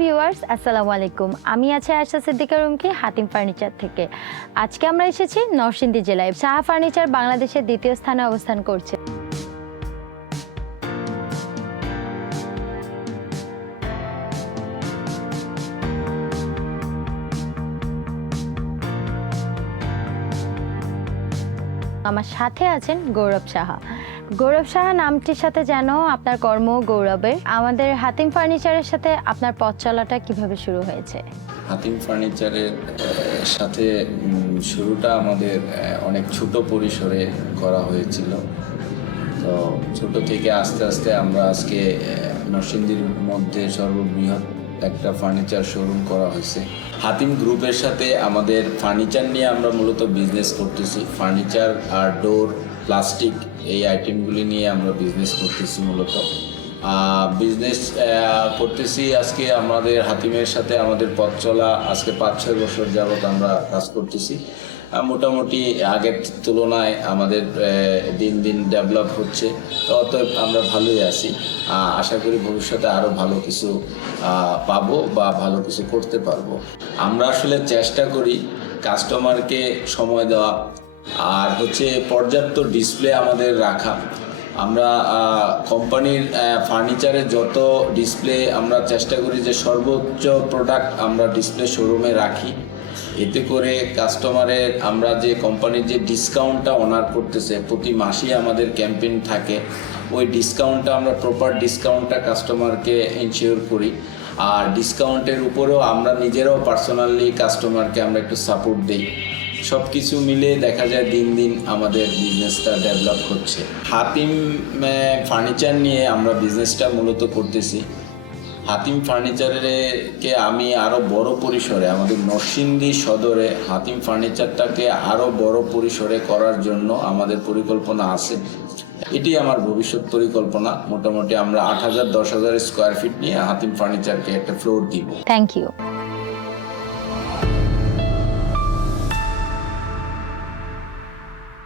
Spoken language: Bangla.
ভিউয়ার্স আসসালামু আলাইকুম। আমি আছি আয়সা সিদ্দিকা রুমকি হাতিম ফার্নিচার থেকে। আজকে আমরা এসেছি নরসিংদী জেলায়। সাহা ফার্নিচার বাংলাদেশের দ্বিতীয় স্থানে অবস্থান করছে। আমার সাথে আছেন গৌরব সাহা। গৌরব সাহা নামটির সাথে যেন আপনার কর্ম গৌরবের। আমাদের হাতিম ফার্নিচারের সাথে আপনার পথ চলাটা কীভাবে শুরু হয়েছে? হাতিম ফার্নিচারের সাথে শুরুটা আমাদের অনেক ছোট পরিসরে করা হয়েছিল। তো ছোট থেকে আস্তে আস্তে আমরা আজকে নরসিংদীর মধ্যে সর্ববৃহৎ একটা ফার্নিচার শোরুম করা হয়েছে। হাতিম গ্রুপের সাথে আমাদের ফার্নিচার নিয়ে আমরা মূলত বিজনেস করতেছি। ফার্নিচার আর ডোর প্লাস্টিক এই আইটেমগুলি নিয়ে আমরা বিজনেস করতেছি মূলত। বিজনেস করতেছি আজকে আমাদের হাতিমের সাথে, আমাদের পথ চলা আজকে পাঁচ, ছয় বছর যাবত আমরা কাজ করতেছি। মোটামুটি আগের তুলনায় আমাদের দিন দিন ডেভেলপ হচ্ছে অতএব আমরা ভালোই আছি। আশা করি ভবিষ্যতে আরও ভালো কিছু পাবো বা ভালো কিছু করতে পারব। আমরা আসলে চেষ্টা করি কাস্টমারকে সময় দেওয়া, আর হচ্ছে পর্যাপ্ত ডিসপ্লে আমাদের রাখা। আমরা কোম্পানির ফার্নিচারে যত ডিসপ্লে আমরা চেষ্টা করি যে সর্বোচ্চ প্রোডাক্ট আমরা ডিসপ্লে শোরুমে রাখি। এতে করে কাস্টমারের আমরা যে কোম্পানির যে ডিসকাউন্টটা অনার করতেছে, প্রতি মাসেই আমাদের ক্যাম্পেইন থাকে, ওই ডিসকাউন্টটা আমরা প্রপার ডিসকাউন্টটা কাস্টমারকে ইনশিওর করি। আর ডিসকাউন্টের উপরেও আমরা নিজেরাও পার্সোনালি কাস্টমারকে আমরা একটু সাপোর্ট দিই। সব কিছু মিলে দেখা যায় দিন দিন আমাদের বিজনেসটা ডেভেলপ হচ্ছে। হাতিম ফার্নিচার নিয়ে আমরা বিজনেসটা মূলত করতেছি। হাতিম ফার্নিচারকে আমি আরও বড় পরিসরে, আমাদের নরসিংদী সদরে হাতিম ফার্নিচারটাকে আরও বড় পরিসরে করার জন্য আমাদের পরিকল্পনা আছে। এটি আমার ভবিষ্যৎ পরিকল্পনা। মোটামুটি আমরা আট হাজার, দশ হাজার স্কোয়ার ফিট নিয়ে হাতিম ফার্নিচারকে একটা ফ্লোর দিব। Thank you